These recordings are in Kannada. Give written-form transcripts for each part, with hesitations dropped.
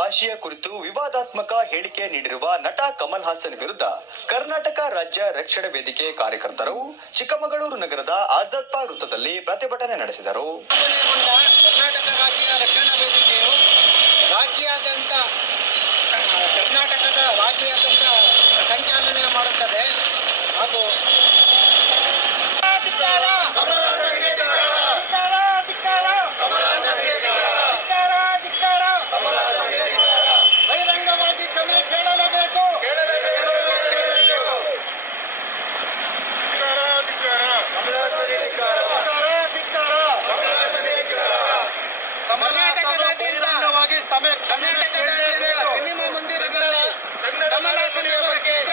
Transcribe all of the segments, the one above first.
ಭಾಷೆಯ ಕುರಿತು ವಿವಾದಾತ್ಮಕ ಹೇಳಿಕೆ ನೀಡಿರುವ ನಟ ಕಮಲ್ ಹಾಸನ್ ವಿರುದ್ಧ ಕರ್ನಾಟಕ ರಾಜ್ಯ ರಕ್ಷಣಾ ವೇದಿಕೆ ಕಾರ್ಯಕರ್ತರು ಚಿಕ್ಕಮಗಳೂರು ನಗರದ ಆಜಾದ್ ಪಾರ್ಕ್ ವೃತ್ತದಲ್ಲಿ ಪ್ರತಿಭಟನೆ ನಡೆಸಿದರು. ಕರ್ನಾಟಕ ರಾಜ್ಯ ರಕ್ಷಣಾ ವೇದಿಕೆಯು ರಾಜ್ಯಾದ್ಯಂತ ಸಂಚಾಲನೆ ಮಾಡುತ್ತದೆ ಹಾಗೂ ಬಹಿರಂಗವಾಗಿ ಕ್ಷಮೆ ಕೇಳಲೇಬೇಕು. ಕರ್ನಾಟಕದಾದ್ಯಂತ ಸಿನಿಮಾ ಮಂದಿರಗಳಲ್ಲಿ ಕಮಲ್ ಹಾಸನ್ ಅವರ ಚಿತ್ರ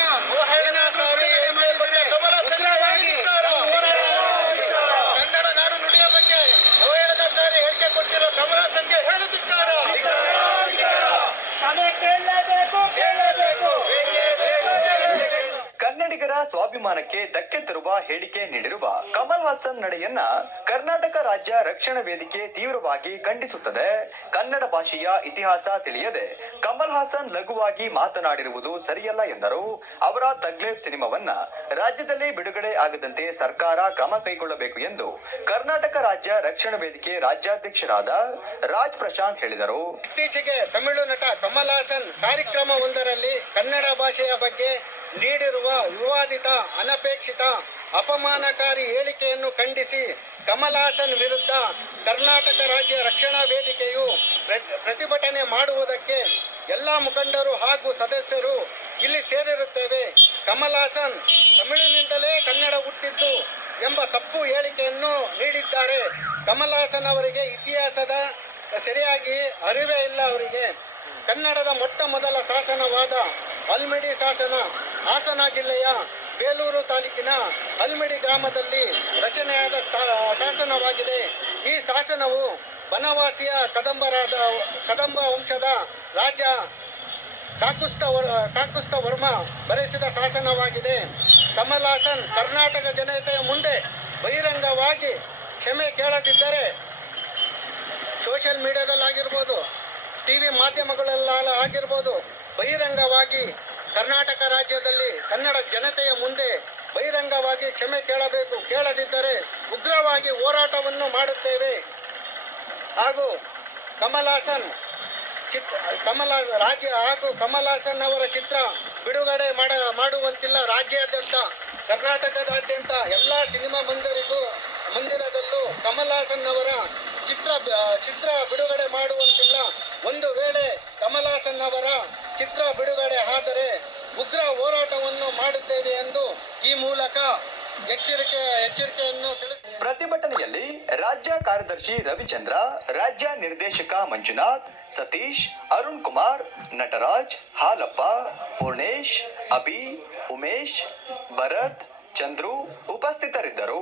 ಏನಾದರೂ ಬಿಡುಗಡೆ ಮಾಡಿದರೆ ಉಗ್ರವಾಗಿ ಕನ್ನಡ ನಾಡು ನುಡಿಯ ಬಗ್ಗೆ ಅವಹೇಳನಕಾರಿ ಹೇಳಿಕೆ ಕೊಟ್ಟಿರೋ ಕಮಲ್ ಹಾಸನ್ಗೆ ಹೇಳುತ್ತಿದ್ದಾರೆ. ಕನ್ನಡಿಗರ ಸ್ವಾಭಿಮಾನಕ್ಕೆ ಧಕ್ಕೆ ತರುವ ಹೇಳಿಕೆ ನೀಡಿರುವ ಕಮಲ್ ಹಾಸನ್ ನಡೆಯನ್ನ ಕರ್ನಾಟಕ ರಾಜ್ಯ ರಕ್ಷಣಾ ವೇದಿಕೆ ತೀವ್ರವಾಗಿ ಖಂಡಿಸುತ್ತದೆ. ಕನ್ನಡ ಭಾಷೆಯ ಇತಿಹಾಸ ತಿಳಿಯದೆ ಕಮಲ್ ಹಾಸನ್ ಲಘುವಾಗಿ ಮಾತನಾಡಿರುವುದು ಸರಿಯಲ್ಲ ಎಂದರು. ಅವರ ತಗ್ಲೇಬ್ ಸಿನಿಮಾವನ್ನ ರಾಜ್ಯದಲ್ಲಿ ಬಿಡುಗಡೆ ಆಗದಂತೆ ಸರ್ಕಾರ ಕ್ರಮ ಕೈಗೊಳ್ಳಬೇಕು ಎಂದು ಕರ್ನಾಟಕ ರಾಜ್ಯ ರಕ್ಷಣಾ ವೇದಿಕೆ ರಾಜ್ಯಾಧ್ಯಕ್ಷರಾದ ರಾಜ್ ಪ್ರಶಾಂತ್ ಹೇಳಿದರು. ಇತ್ತೀಚೆಗೆ ತಮಿಳು ನಟ ಕಮಲ್ ಹಾಸನ್ ಕಾರ್ಯಕ್ರಮವೊಂದರಲ್ಲಿ ಕನ್ನಡ ಭಾಷೆಯ ಬಗ್ಗೆ ನೀಡಿರುವ ವಿವಾದಿತ ಅನಪೇಕ್ಷಿತ ಅಪಮಾನಕಾರಿ ಹೇಳಿಕೆಯನ್ನು ಖಂಡಿಸಿ ಕಮಲ್ ಹಾಸನ್ ವಿರುದ್ಧ ಕರ್ನಾಟಕ ರಾಜ್ಯ ರಕ್ಷಣಾ ವೇದಿಕೆಯು ಪ್ರತಿಭಟನೆ ಮಾಡುವುದಕ್ಕೆ ಎಲ್ಲ ಮುಖಂಡರು ಹಾಗೂ ಸದಸ್ಯರು ಇಲ್ಲಿ ಸೇರಿರುತ್ತೇವೆ. ಕಮಲ್ ಹಾಸನ್ ತಮಿಳಿನಿಂದಲೇ ಕನ್ನಡ ಹುಟ್ಟಿದ್ದು ಎಂಬ ತಪ್ಪು ಹೇಳಿಕೆಯನ್ನು ನೀಡಿದ್ದಾರೆ. ಕಮಲ್ ಹಾಸನ್ ಅವರಿಗೆ ಇತಿಹಾಸದ ಸರಿಯಾಗಿ ಅರಿವೇ ಇಲ್ಲ. ಅವರಿಗೆ ಕನ್ನಡದ ಮೊಟ್ಟ ಮೊದಲ ಶಾಸನವಾದ ಹಲ್ಮಿಡಿ ಶಾಸನ ಹಾಸನ ಜಿಲ್ಲೆಯ ಬೇಲೂರು ತಾಲೂಕಿನ ಹಲ್ಮಿಡಿ ಗ್ರಾಮದಲ್ಲಿ ರಚನೆಯಾದ ಶಾಸನವಾಗಿದೆ. ಈ ಶಾಸನವು ಬನವಾಸಿಯ ಕದಂಬ ವಂಶದ ರಾಜ ಕಾಕುಸ್ಥ ವರ್ಮ ಬರೆಸಿದ ಶಾಸನವಾಗಿದೆ. ಕಮಲ್ ಹಾಸನ್ ಕರ್ನಾಟಕ ಜನತೆಯ ಮುಂದೆ ಬಹಿರಂಗವಾಗಿ ಕ್ಷಮೆ ಕೇಳದಿದ್ದರೆ ಸೋಷಿಯಲ್ ಮೀಡಿಯಾದಲ್ಲಾಗಿರ್ಬೋದು, ಟಿವಿ ಮಾಧ್ಯಮಗಳಲ್ಲ ಆಗಿರ್ಬೋದು, ಬಹಿರಂಗವಾಗಿ ಕರ್ನಾಟಕ ರಾಜ್ಯದಲ್ಲಿ ಕನ್ನಡ ಜನತೆಯ ಮುಂದೆ ಬಹಿರಂಗವಾಗಿ ಕ್ಷಮೆ ಕೇಳಬೇಕು. ಕೇಳದಿದ್ದರೆ ಉಗ್ರವಾಗಿ ಹೋರಾಟವನ್ನು ಮಾಡುತ್ತೇವೆ. ಹಾಗೂ ಕಮಲ್ ಹಾಸನ್ ಅವರ ಚಿತ್ರ ಬಿಡುಗಡೆ ಮಾಡುವಂತಿಲ್ಲ. ರಾಜ್ಯಾದ್ಯಂತ ಕರ್ನಾಟಕದಾದ್ಯಂತ ಎಲ್ಲ ಸಿನಿಮಾ ಮಂದಿರದಲ್ಲೂ ಕಮಲ್ ಹಾಸನ್ ಅವರ ಚಿತ್ರ ಬಿಡುಗಡೆ ಮಾಡುವಂತಿಲ್ಲ. ಒಂದು ವೇಳೆ ಕಮಲ್ ಹಾಸನ್ ಅವರ ಚಿತ್ರ ಬಿಡುಗಡೆ ಆದರೆ ಉಗ್ರ ಹೋರಾಟವನ್ನು ಮಾಡುತ್ತೇವೆ ಎಂದು ಈ ಮೂಲಕ ಎಚ್ಚರಿಕೆಯನ್ನು ತಿಳಿಸಿದರು. ಪ್ರತಿಭಟನೆಯಲ್ಲಿ ರಾಜ್ಯ ಕಾರ್ಯದರ್ಶಿ ರವಿಚಂದ್ರ, ರಾಜ್ಯ ನಿರ್ದೇಶಕ ಮಂಜುನಾಥ್, ಸತೀಶ್, ಅರುಣ್ ಕುಮಾರ್, ನಟರಾಜ್, ಹಾಲಪ್ಪ, ಪೂರ್ಣೇಶ್, ಅಭಿ, ಉಮೇಶ್, ಭರತ್, ಚಂದ್ರು ಉಪಸ್ಥಿತರಿದ್ದರು.